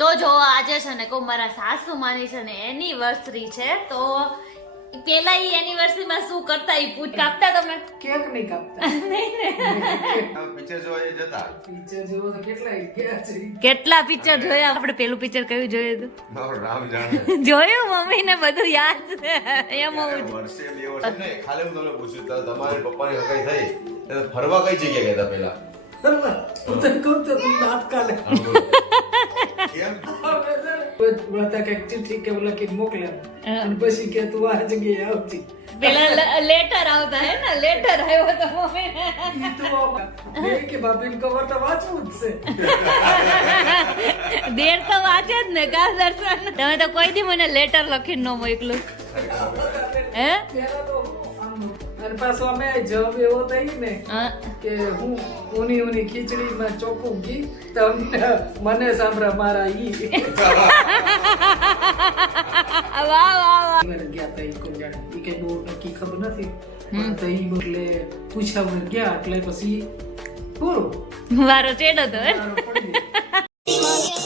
તો જો આજે છે ને કહું મારા સાસુમાની છે ને એનિવર્સરી છે તો પેલા ઈ એનિવર્સરી માં શું કરતા ઈ પૂછ કાપતા તમે કેક નહીં કાપતા પિક્ચર જોવા જતા પિક્ચર જેવો તો કેટલા ગયા છે કેટલા પિક્ચર જોયા આપણે પેલું પિક્ચર કયું જોયું હતું મારો રામ જાણે જોયું મમ્મી ને બધું યાદ છે એમ હું વર્ષે 2 વર્ષ નહીં ખાલી હું તમને પૂછ્યું તો તમારે પપ્પાની હકાઈ થઈ તો ફરવા કઈ જગ્યાએ ગયા હતા પેલા હું તને કહું તો તું દાંત કાઢે કેમ બધા કઈક ચિઠ્ઠી કે લખી મોકલે અને પછી કે તું આ જગ્યાએ આવતી પેલા લેટર આવતા હે ને લેટર આવ્યો તો મમ્મી ઈ તો બે કે બાપીને કવર તો વાંચવું જ છે દેર તો વાંચે જ ને કા દર્શન તમે તો કોઈ દી મને લેટર લખીને ન મોકલું હે પેલા તો આમ અને પાછો અમે જવાબ એવો થઈ ને હા. કે હું ઊની ખીચડીમાં ચોખ્ખું ઘી તમને મને સાંભળા મારા ઈ વાહ વાહ વાહ મેં ગયા તા ઈ કોઈ જાણે ઈ કઈ બહુ નક્કી ખબર નથી પણ તો ઈ એટલે પૂછ્યા વગર ગયા એટલે પછી પૂરું મારો ચેડ હતો હે મારો પડી ગયો.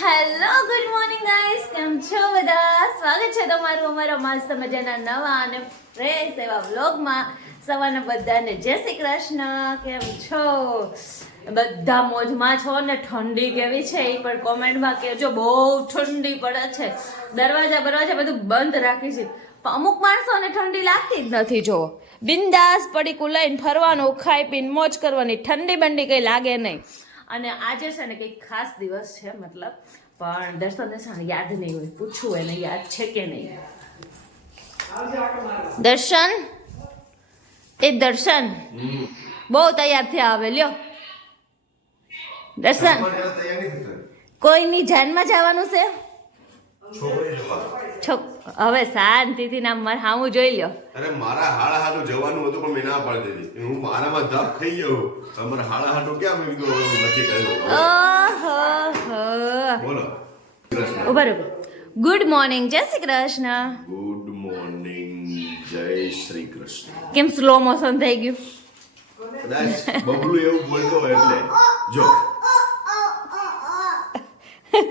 હેલો ગુડ મોર્નિંગ ગાઈસ કેમ છો બધા સ્વાગત છે તમારું અમારા મસ્ત મજાના નવા અને ફ્રેશ એવા વ્લોગમાં સવારના બધાને જય શ્રી કૃષ્ણ કેમ છો બધા મોજમાં છો ને ઠંડી કેવી છે એ પણ કોમેન્ટમાં કહેજો બહુ ઠંડી પડે છે દરવાજા બધું બંધ રાખી છે પણ અમુક માણસોને ઠંડી લાગતી જ નથી જો બિંદાસ પડીકું લઈને ફરવાનું ખાઈ પીને મોજ કરવાની ઠંડી બંડી કંઈ લાગે નહીં અને આજે છે ને કંઈક ખાસ દિવસ છે મતલબ પણ દર્શનને છે ને યાદ નહીં હોય પૂછવું એને યાદ છે કે નહીં દર્શન એ દર્શન બહુ તૈયાર થયા હવે લ્યો દર્શન કોઈની જાનમાં જવાનું છે હવે શાંતિથી નામ મારે હામું જોઈ લ્યો અરે મારા હાડા હાડું જવાનું હતું પણ મેં ના પાડી દીધી હું મારામાં ધપ ખાઈ ગયો અમારા હાડા હાડું ક્યાં મેં કીધું નક્કી કર્યું ઓહો બોલો ઉભા રહો ગુડ મોર્નિંગ જય શ્રી કૃષ્ણ ગુડ મોર્નિંગ જય શ્રી કૃષ્ણ કેમ સ્લો મોશન થઈ ગયું કદાચ બબલું એવું બોલતો હોય એટલે જો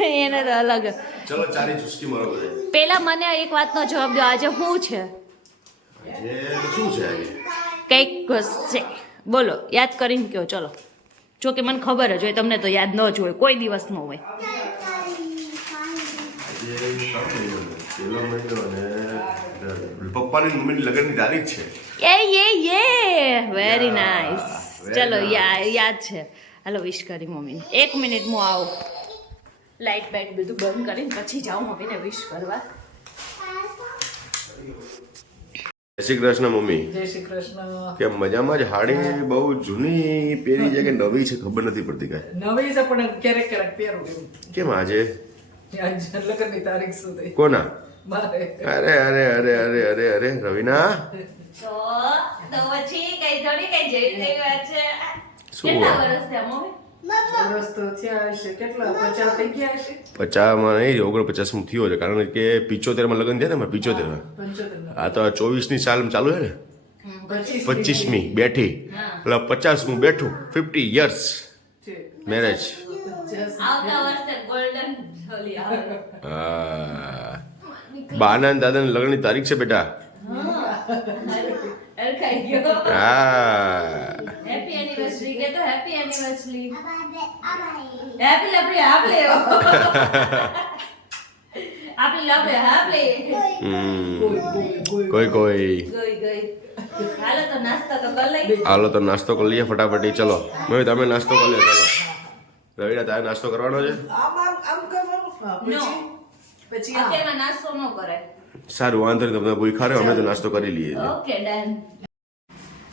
એને તો અલગ ચલો ચારી ચુસ્કી મારો બધે પેલા મને એક વાતનો જવાબ દો આજે શું છે આજે તો શું છે આજે કંઈક છે બોલો યાદ કરીને કહો ચલો જો કે મને ખબર જ હોય તમને તો યાદ ન જ હોય કોઈ દિવસ ન હોય આજે પેલો મહિનો અને પપ્પાની મમ્મીની લગ્નની તારીખ છે એ વેરી નાઇસ ચલો યાદ છે હાલો વિશ કરી મમ્મીને 1 મિનિટ હું આવું લાઈટ બાઈટ બધું બંધ કરીને પછી જાઉં મમ્મીને વિશ કરવા જય શ્રી કૃષ્ણ મમ્મી જય શ્રી કૃષ્ણ કે મજામાં જ હાડી બહુ જૂની પહેરી છે કે નવી છે ખબર નથી પડતી કાંઈ નવી છે પણ ક્યારેક પહેરું એવું કેમ આજે આજ લગ્નની તારીખ શું થઈ કોના મારે અરે અરે અરે અરે અરે અરે રવિના તો પછી કઈ થોડી કઈ જેવી કઈ વાત છે શું કેટલા હોય? વર્ષ થયા મમ્મી સરસ તો થયા હશે કેટલા 50 થઈ ગયા હશે 50માં નહીં 49 માં થયો છે કારણ કે 75 માં લગ્ન થયા ને 75 માં 75 આ તો 24ની સાલ ચાલુ છે ને 25મી બેઠી એટલે 50મું બેઠું 50 યર્સ છે મેરેજ આવતા વર્ષે ગોલ્ડન જોલી આવે બાના અને દાદાના લગ્નની તારીખ છે બેટા અરખાઈ ગયો હા હેપી એનિવર્સરી કે તો હેપી એનિવર્સરી હેપી લપડી આપલે આપલી લપડે આપલે કોઈ કોઈ ગઈ હાલો તો નાસ્તો તો કર લઈ હાલો તો નાસ્તો કરી લઈએ ફટાફટી ચલો મમ્મી તમે નાસ્તો કરી લો ચલો રવિના તારે નાસ્તો કરવાનો છે આમ કરવાનું નો પછી અત્યારમાં નાસ્તો ન કરાય સારું વાંધો નહીં તમને ભૂખા રહ્યો અમે તો નાસ્તો કરી લઈએ છીએ. ઓકે ડન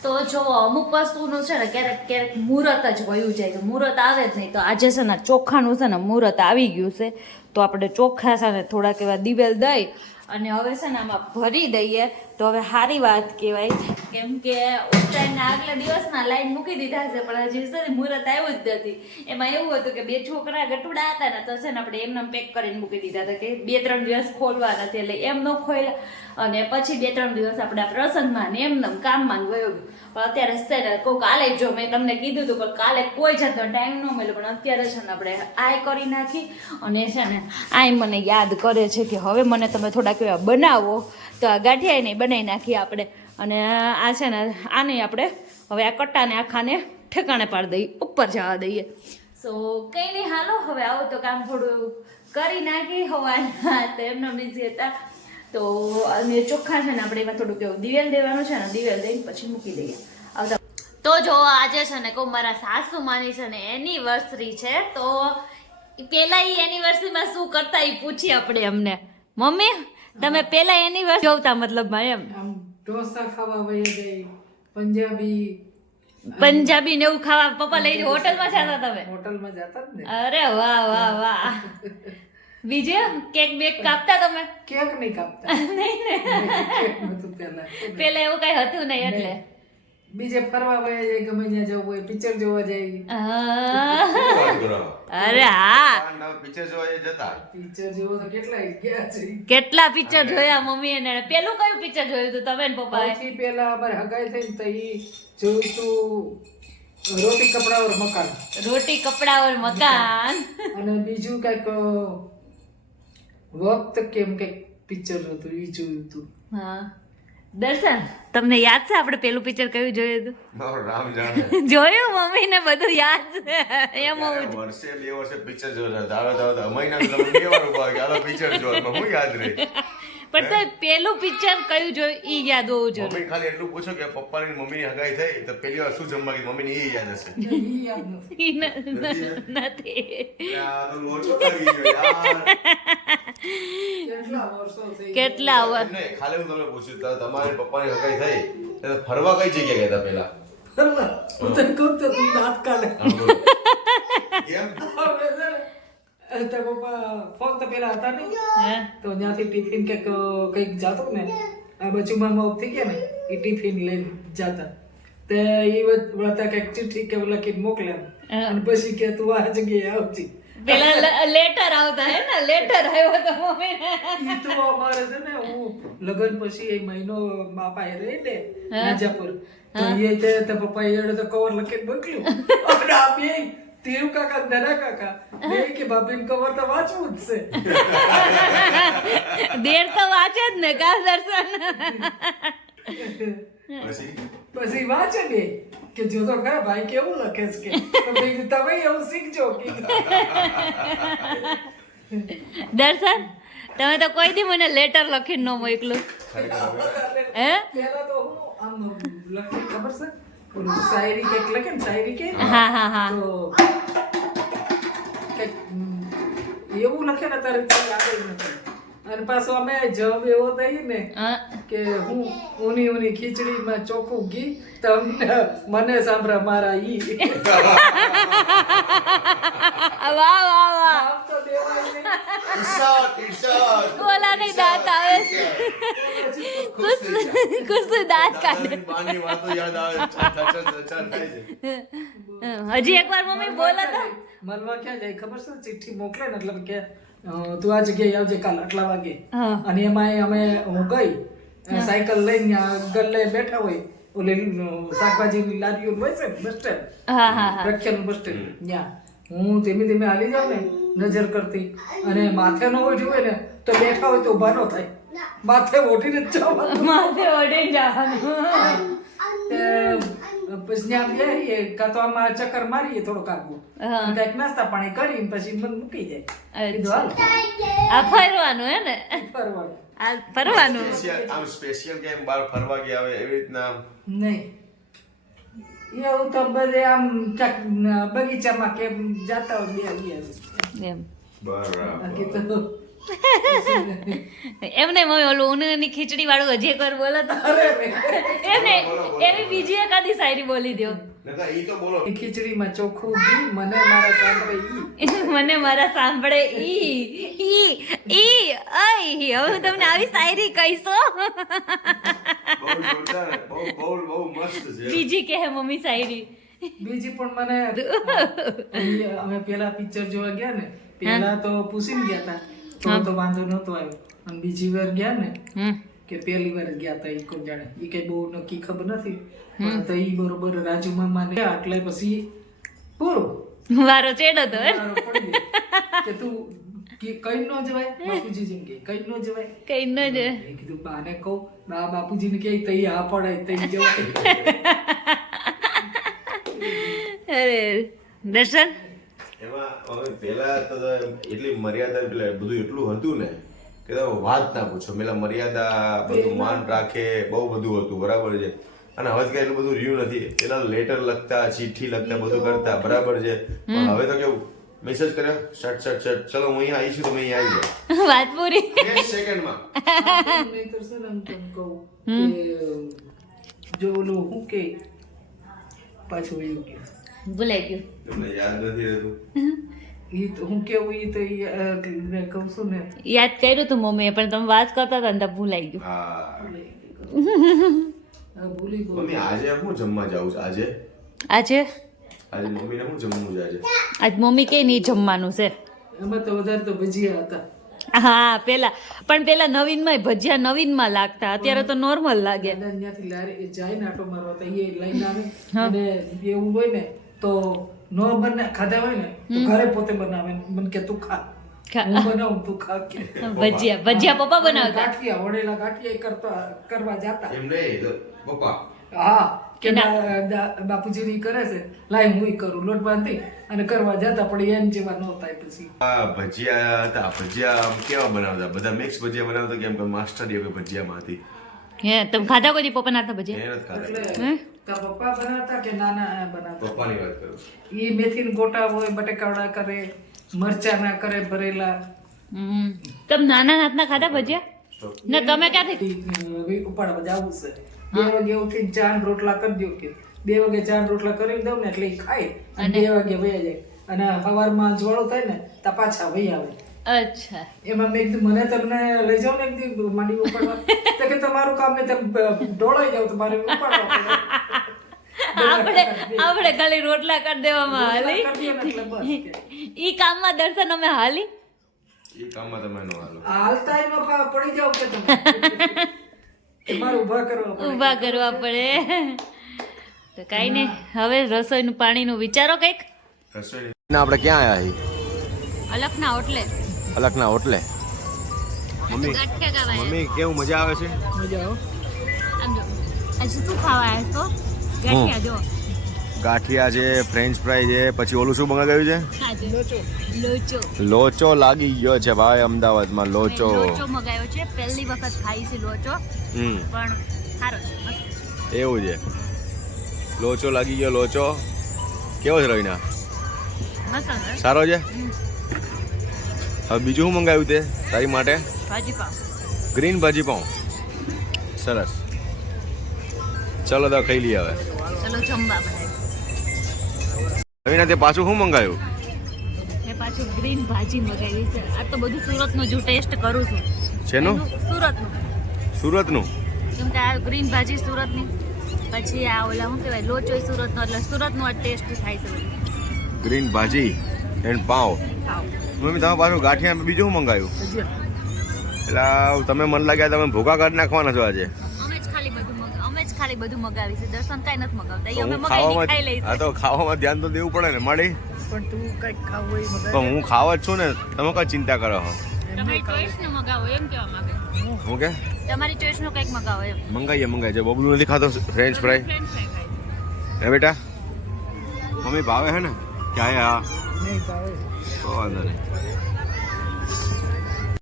તો જો અમુક વસ્તુનું છે ને ક્યારેક મુહૂર્ત જ વયું જાય તો મુહૂર્ત આવે જ નહીં તો આજે છે ને ચોખાનું છે ને મુહૂર્ત આવી ગયું છે તો આપણે ચોખ્ખા છે ને થોડાક એવા દિવેલ દઈ અને હવે છે ને આમાં ભરી દઈએ તો હવે સારી વાત કહેવાય. કેમ કે ઉત્તરાયણના આગલા દિવસના લાઈન મૂકી દીધા છે પણ હજી સુધી મુહૂર્ત આવ્યું જ નથી. એમાં એવું હતું કે 2 છોકરા ગટુડા હતા ને તો છે ને આપણે એમને પેક કરીને મૂકી દીધા હતા કે 2-3 દિવસ ખોલવા નથી એટલે એમ ન ખોલ્યા અને પછી 2-3 દિવસ આપણે આ પ્રસંગમાં ને એમને કામમાં વયો ગયું. પણ અત્યારે છે ને કોઈ કાલે જો મેં તમને કીધું હતું પણ કાલે કોઈ જાતનો ટાઈમ ન મળ્યો પણ અત્યારે છે ને આપણે આય કરી નાખી અને છે ને આય મને યાદ કરે છે કે હવે મને તમે થોડાક એવા બનાવો તો આ ગાંઠિયા નહીં બનાવી નાખીએ આપણે અને આ છે ને આને આપણે હવે આ કટ્ટાને આખાને ઠેકાણે પાડી દઈએ ઉપર જવા દઈએ. સો કંઈ નહીં હાલો હવે આવો તો કામ થોડું કરી નાખી હવાના તો એમનો બીજી હતા તો અને ચોખ્ખા છે ને આપણે એમાં થોડુંક એવું દિવેલ દેવાનું છે ને દિવેલ દઈને પછી મૂકી દઈએ આવતા. તો જો આજે છે ને કહું મારા સાસુમાની છે ને એનિવર્સરી છે તો પેલા એ એનિવર્સરીમાં શું કરતા એ પૂછી આપણે એમને. મમ્મી તમે પેલા એનિવર્સરી જોતા મતલબમાં એમ આમ ઢોસા ખાવા વહી ગઈ, પંજાબી ને એવું ખાવા પપ્પા લઈ હોટલમાં જતા તમે? હોટલમાં જતા જ ને. અરે વાહ વાહ વાહ. બીજે કેક બેક કાપતા તમે? કેક નહીં કાપતા. કેક નહોતું પહેલા. પેલા એવું કઈ હતું નહીં એટલે બીજે ફરવા વયા જાય, ગમે ત્યાં જવું હોય, પિક્ચર જોવા જાય. અરે હા પિક્ચર જોવા જતા. પિક્ચર જોવા તો કેટલા ગયા છે. કેટલા પિક્ચર જોયા મમ્મી એને. પેલું કયું પિક્ચર જોયું હતું તમે ને પપ્પાએ? સૌથી પહેલા અમારે હગાઈ થઈ ને તો ઈ જોયું તું રોટી કપડા ઓર મકાન. રોટી કપડા ઓર મકાન. અને બીજું કઈક વક્ત કેમ કઈક પિક્ચર હતું ઈ જોયું તું. હા દર્શન તમને યાદ છે આપણે પેલું પિક્ચર કયું જોયું હતું? મારો રામ જાણે. જોયું મમ્મી ને બધું યાદ છે એમ હોવું જોઈએ. વર્ષે 2 વર્ષે પિક્ચર જોતા આવે મહિના તમે 2 વાર ઉભા કે હાલો પિક્ચર જોવા હું યાદ રહી. પણ તો પેલું પિક્ચર કયું જોયું ઈ યાદ હોવું જોઈએ. મમ્મી ખાલી એટલું પૂછો કે પપ્પાની મમ્મીની હગાઈ થઈ તો પહેલી વાર શું જમવા ગઈ મમ્મીને એ યાદ હશે. ઈ યાદ નથી. ઈ નથી યાર લોચો કરી ગયો યાર. કેટલા વર્ષો થઈ કેટલા વાર એમ નહીં, ખાલી હું તમને પૂછ્યું તો તમારી પપ્પાની હગાઈ થઈ તો ફરવા કઈ જગ્યાએ ગયા હતા પહેલા? ફરવા. હું તને કહું તો તું દાંત કાઢે. કેમ? હવે છે ને, તારા પપ્પા ફોન તો પેલા હતા નહીં હે? તો ત્યાંથી ટિફિન કંઈક જાતો ને આ બાજુમાં મોપ થઈ ગયા ને એ ટિફિન લઈને જાતા તે એ વળતા કંઈક ચિઠ્ઠી કે લખીને મોકલે અને પછી કે તું આ જગ્યાએ આવતી. પેલા લેટર આવતા હે ને લેટર આવ્યો તો મમ્મી ઈ તો અમારે છે ને હું લગન પછી એ મહિનો બાપા એ રહી ને રાજાપુર તો એ તે પપ્પા એ તો કવર લખીને મોકલ્યું અને આ બે તીરુ કાકા ધરા કાકા બે કે બાપીને કવર તો વાંચવું જ છે. દેર તો વાંચે જ ને કા દર્શન. પછી વાંચે ને કે જો તો ખરા ભાઈ કેવું લખે છે કે તો ભાઈ તમે એવું શીખજો કે દર્શન તમે તો કોઈ દી મને લેટર લખીને ન મોકલું હે? પહેલા તો હું આમ લખી ખબર છે ઓલું શાયરી કંઈક લખે ને શાયરી કે હા હા હા તો કંઈક એવું લખે ને તારે યાદ જ નથી. અને પાછો અમે જવાબ એવો દઈએ ને કે હું ઊની ખીચડીમાં ચોખ્ખું ઘી તમને મને સાંભળા મારા ઈ. વાહ વાહ વાહ. આમ તો દેવાય નહીં. બોલા નહીં દાંત આવે છે. કુસુ દાંત કાઢે. હજી એકવાર મમ્મી બોલો તો. મલવા ક્યાં જાય ખબર છે ચિઠ્ઠી મોકલે ને એટલે કે તું આ જગ્યાએ આવજે કાલ આટલા વાગે અને એમાં અમે હું ગઈ સાયકલ લઈને ગલ્લે બેઠા હોય ઓલી શાકભાજીની લારીઓ હોય છે બસ સ્ટેન્ડ રખિયાનું બસ સ્ટેન્ડ ત્યાં હું ધીમે ધીમે હાલી જાઉં ને નજર કરતી અને માથે ન હોય હોય ને તો બેઠા હોય તો ઉભા ન થાય માથે ઓઢીને જ જવાનું. માથે ઓઢીને જવાનું. પછી ત્યાં બેસીએ કાં તો આમાં ચક્કર મારીએ થોડોક આગળ કંઈક નાસ્તા પાણી કરીને પછી મન મૂકી જાય. કીધું હાલ આ ફરવાનું હે ને? ફરવાનું. આ ફરવાનું આમ સ્પેશિયલ કેમ બહાર ફરવા ગયા આવે એવી રીતના નહીં એવું તો બધે આમ બગીચામાં કેમ જાતા હોય બે એમ બાકી તો એમને મમ્મી ઓલું ઊનની ખીચડી વાળું હજી એકવાર બોલો તો. એમને એવી બીજી એકાદી શાયરી બોલી દો. નકર ઈ તો બોલો. એ ખીચડીમાં ચોખ્ખું ઘી, મને મારા સાંભળે ઈ. મને મારા સાંભળે ઈ અય હવે હું તમને આવી શાયરી કહીશો. બહુ જોરદાર, બહુ મસ્ત છે. બીજી કે હે મમ્મી શાયરી. બીજી પણ મને અમે પેલા પિક્ચર જોવા ગયા ને, પેલા તો પૂછીને ગયા હતા તો વાંધો નતો આવ્યો, અને બીજી વાર ગયા ને કે પહેલી વાર ગયા હતા ઈ કોણ જાણે, ઈ કઈ બહુ નક્કી ખબર નથી, પણ તો ઈ બરોબર રાજુ મામા ને ગયા એટલે પછી પૂરું વારો ચેડો તો હે? મારો પડી ગયો કે તું કઈ ન જવાય, બાપુજી જેમ કે કઈ ન જવાય, કઈ ન જ મેં કીધું બાને કહું, બાપુજી ને કે તઈ આ પડાય તઈ જવાય. અરે દર્શન એમાં હવે પહેલા તો એટલી મર્યાદા એટલે બધું એટલું હતું ને કે તમે વાત ના પૂછો. પેલા મર્યાદા બધું માન રાખે, બહુ બધું હતું, બરાબર છે. અને હવે કઈ એટલું બધું રહ્યું નથી. પેલા લેટર લખતા, ચિઠ્ઠી લખતા, બધું કરતા, બરાબર છે. પણ હવે તો કેવું, મેસેજ કર્યો, શટ ચલો હું અહીંયા આવીશું, તમે અહીંયા આવી જાઓ વાત પૂરી 10 સેકન્ડમાં. નહીંતર છે ને એમ તને કહું કે જો ઓલું હું કે પાછું એવું કે ભૂલાઈ ગયું. તમને યાદ નથી રહેતું. ઈ તો હું કેવું ઈ તો મેં કહું છું ને યાદ કર્યું તું મમ્મીએ, પણ તમે વાત કરતા હતા ને તો ભૂલાઈ ગયું. હા ભૂલી ગયો. મમ્મી આજે હું જમવા જાઉં છું. આજે આજે મમ્મીને શું જમવું છે આજે? આજ મમ્મી કે નહીં જમવાનું છે. એમાં તો વધારે તો ભજીયા હતા. હા પેલા નવીનમાં ભજીયા નવીનમાં લાગતા, અત્યારે તો નોર્મલ લાગે. દાદા ત્યાંથી લારી જાય ને આટો મારવા તો એ લઈને આવે, અને એવું હોય ને તો નો બને ખાધા હોય ને તો ઘરે પોતે બનાવે, મને કે તું ખા, હું બનાવું તું ખા કે. ભજીયા પપ્પા બનાવતા. ગાંઠિયા વડેલા ગાંઠિયા કરવા જાતા. એમ નહીં તો પપ્પા હા કે બાપુજી ની કરે છે, લાય હું કરું, લોટ બાંધી અને કરવા જતા, પણ એમ જેવા ન થાય. પછી આ ભજીયા હતા, ભજીયા આમ કેવા બનાવતા? બધા મિક્સ ભજીયા બનાવતા કેમ કે માસ્ટર ભજીયામાં હતી. હે તમે ખાધા કોઈ પપ્પા નાતા ભજીયા? એ નથી ખાતા. એટલે તારા પપ્પા બનાવતા કે નાના બનાવતા? પપ્પાની વાત કરું. એ મેથી ગોટા હોય, બટેકાવડા કરે, મરચા ના કરે ભરેલા. તમે નાના નાતના ખાધા ભજીયા ને? તમે ક્યાંથી ઉપાડવા જવું છે, 2 વાગે ઉઠીને ચા ને રોટલા કરી દો કે 2 વાગે ચા ને રોટલા કરી દઉં ને એટલે એ ખાય અને 2 વાગે વયા જાય, અને સવારમાં જવાળો થાય ને તો પાછા વહી આવે. અચ્છા એમાં મેં કીધું મને તમને લઈ જાઓ ને એક દી માંડી ઉપાડવા, તો કે તમારું કામ ને તમે ઢોળાઈ જાવ, તમારે ઉપાડવા પડે. આપણે ખાલી રોટલા કરી દેવામાં હાલી. કરી દો ને એટલે બસ કે. ઈ કામમાં દર્શન અમે હાલી. એ કામમાં તમે નો હાલો. હાલતા એમાં પડી જાવ કે તમે તમારે ઊભા કરવા પડે. ઊભા કરવા પડે. તો કાઈ નહીં, હવે રસોઈનું પાણીનું વિચારો કઈક. રસોઈ આપણે ક્યાં આવ્યા? અલખના હોટલે. અલકના હોટલે. મમ્મી ગાંઠિયા ખાવા મમ્મી કેવું મજા આવે છે? મજા આવો. આમ જો આજે શું ખાવા આવ્યા છો? ગાંઠિયા જો. ગાંઠિયા છે, ફ્રેન્ચ ફ્રાય છે, પછી ઓલું શું મંગાવ્યું છે? લોચો. લોચો લાગી ગયો છે ભાઈ અમદાવાદમાં. લોચો મગાવ્યો છે, પહેલી વખત ખાઈ છે લોચો, પણ સારો છે, મસ્ત. એવું છે. લોચો લાગી ગયો. લોચો કેવો છે રવિના? મસ્ત છે. સારો છે. હવે બીજું શું મંગાવ્યું તે તારી માટે? ભાજી પાવ. ગ્રીન ભાજી પાઉં. સરસ. ચલો તો ખાઈ લઈએ હવે. ચલો જમવા બનાવી. રવિના તે પાછું શું મંગાવ્યું? મેં પાછું ગ્રીન ભાજી મગાવી છે. આ તો બધું સુરતનું જો ટેસ્ટ કરું છું. શેનું? સુરતનું. સુરતનું? કેમ કે આ ગ્રીન ભાજી સુરતની, પછી આ ઓલા શું કહેવાય લોચો સુરતનો, એટલે સુરતનો આ ટેસ્ટ થાય છે બધું. ગ્રીન ભાજી એન્ડ પાવ. ખાવ. મમ્મી તમે પાછું ગાંઠિયા બીજું શું મંગાવ્યું? એટલે તમે મન લાગ્યા તમે ભૂકા કાઢી નાખવાના છો આજે? અમે જ ખાલી બધું મગાવી છે. દર્શન કાંઈ નથી મગાવતા. એ અમે હું મગાવીને ખાઈ લઈશું. હા તો ખાવામાં ધ્યાન તો દેવું પડે ને માડી. પણ તું કઈક ખાવું હોય મગાવી. તો હું ખાવા જ છું ને, તમે કઈ ચિંતા કરો છો? તમારી ચોઈસનું મગાવો એમ કહેવા માંગે. હું કે તમારી ચોઈસનું કંઈક મગાવો એમ. મંગાઈએ જો બબલું નથી ખાતો ફ્રેન્ચ ફ્રાય. ફ્રેન્ચ ફ્રાય ખાઈ. હે બેટા મમ્મી ભાવે હે ને? ક્યાં હા નહીં ભાવે. તો વાંધો નહીં.